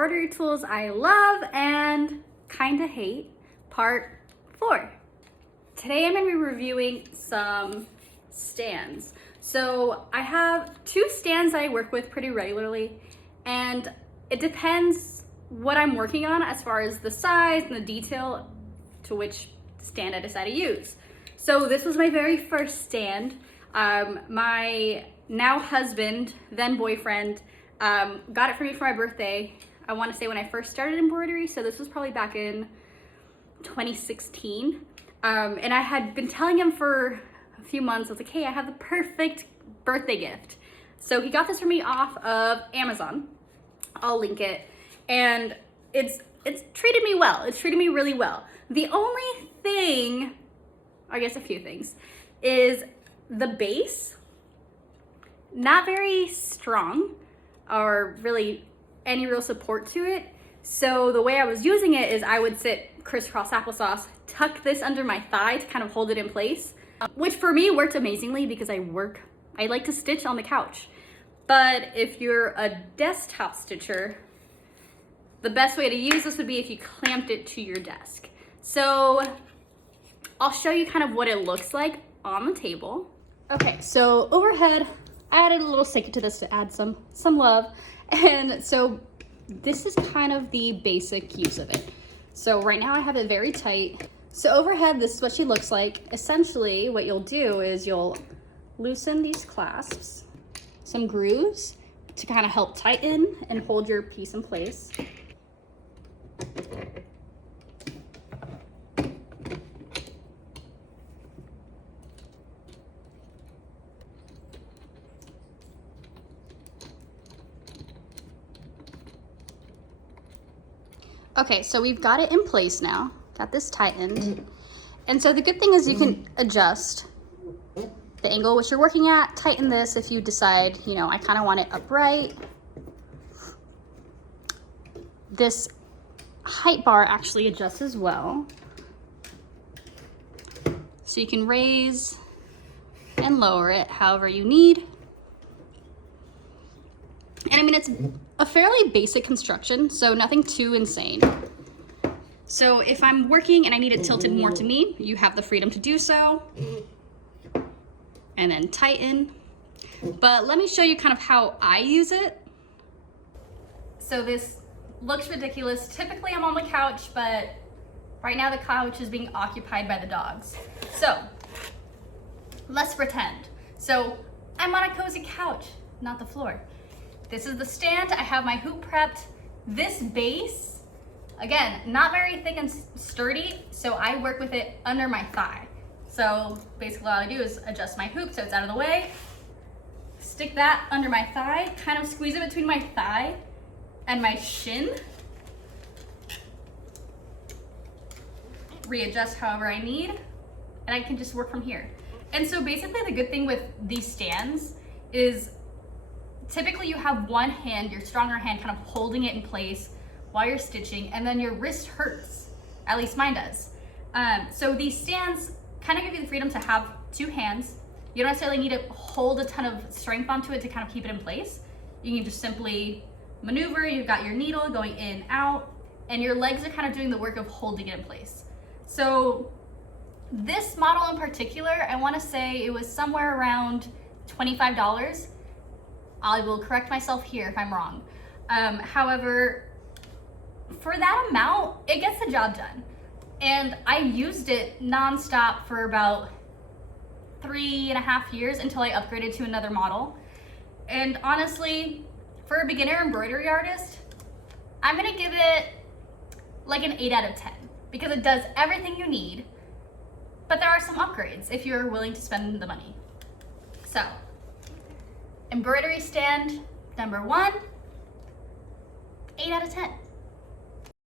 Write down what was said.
embroidery tools I love and kinda hate, part 4. Today I'm gonna be reviewing some stands. So I have 2 stands that I work with pretty regularly, and it depends what I'm working on as far as the size and the detail to which stand I decide to use. So this was my very first stand. My now husband, then boyfriend, got it for me for my birthday. I want to say when I first started embroidery, so this was probably back in 2016. And I had been telling him for a few months, I was like, hey, I have the perfect birthday gift. So he got this for me off of Amazon. I'll link it. And it's treated me well. It's treated me really well. The only thing, I guess a few things, is the base, not very strong or really any real support to it. So the way I was using it is I would sit crisscross applesauce, tuck this under my thigh to kind of hold it in place, which for me worked amazingly because I like to stitch on the couch. But if you're a desktop stitcher, the best way to use this would be if you clamped it to your desk. So I'll show you kind of what it looks like on the table. Okay, so overhead, I added a little sticker to this to add some love. And so this is kind of the basic use of it. So right now I have it very tight. So overhead, this is what she looks like. Essentially, what you'll do is you'll loosen these clasps, some grooves to kind of help tighten and hold your piece in place. Okay, so we've got it in place now. Got this tightened. And so the good thing is you can adjust the angle which you're working at. Tighten this if you decide, I kind of want it upright. This height bar actually adjusts as well. So you can raise and lower it however you need. And I mean, it's a fairly basic construction, so nothing too insane. So if I'm working and I need it tilted more to me, you have the freedom to do so. And then tighten. But let me show you kind of how I use it. So this looks ridiculous. Typically I'm on the couch, but right now the couch is being occupied by the dogs. So let's pretend. So I'm on a cozy couch, not the floor. This is the stand. I have my hoop prepped. This base, again, not very thick and sturdy, so I work with it under my thigh. So basically all I do is adjust my hoop so it's out of the way, stick that under my thigh, kind of squeeze it between my thigh and my shin, readjust however I need, and I can just work from here. And so basically the good thing with these stands is typically you have one hand, your stronger hand, kind of holding it in place while you're stitching, and then your wrist hurts. At least mine does. So these stands kind of give you the freedom to have 2 hands. You don't necessarily need to hold a ton of strength onto it to kind of keep it in place. You can just simply maneuver. You've got your needle going in, out, and your legs are kind of doing the work of holding it in place. So this model in particular, I want to say it was somewhere around $25. I will correct myself here if I'm wrong. However, for that amount, it gets the job done. And I used it nonstop for about 3.5 years until I upgraded to another model. And honestly, for a beginner embroidery artist, I'm gonna give it like an 8 out of 10 because it does everything you need, but there are some upgrades if you're willing to spend the money. So, embroidery stand number 1, 8 out of 10.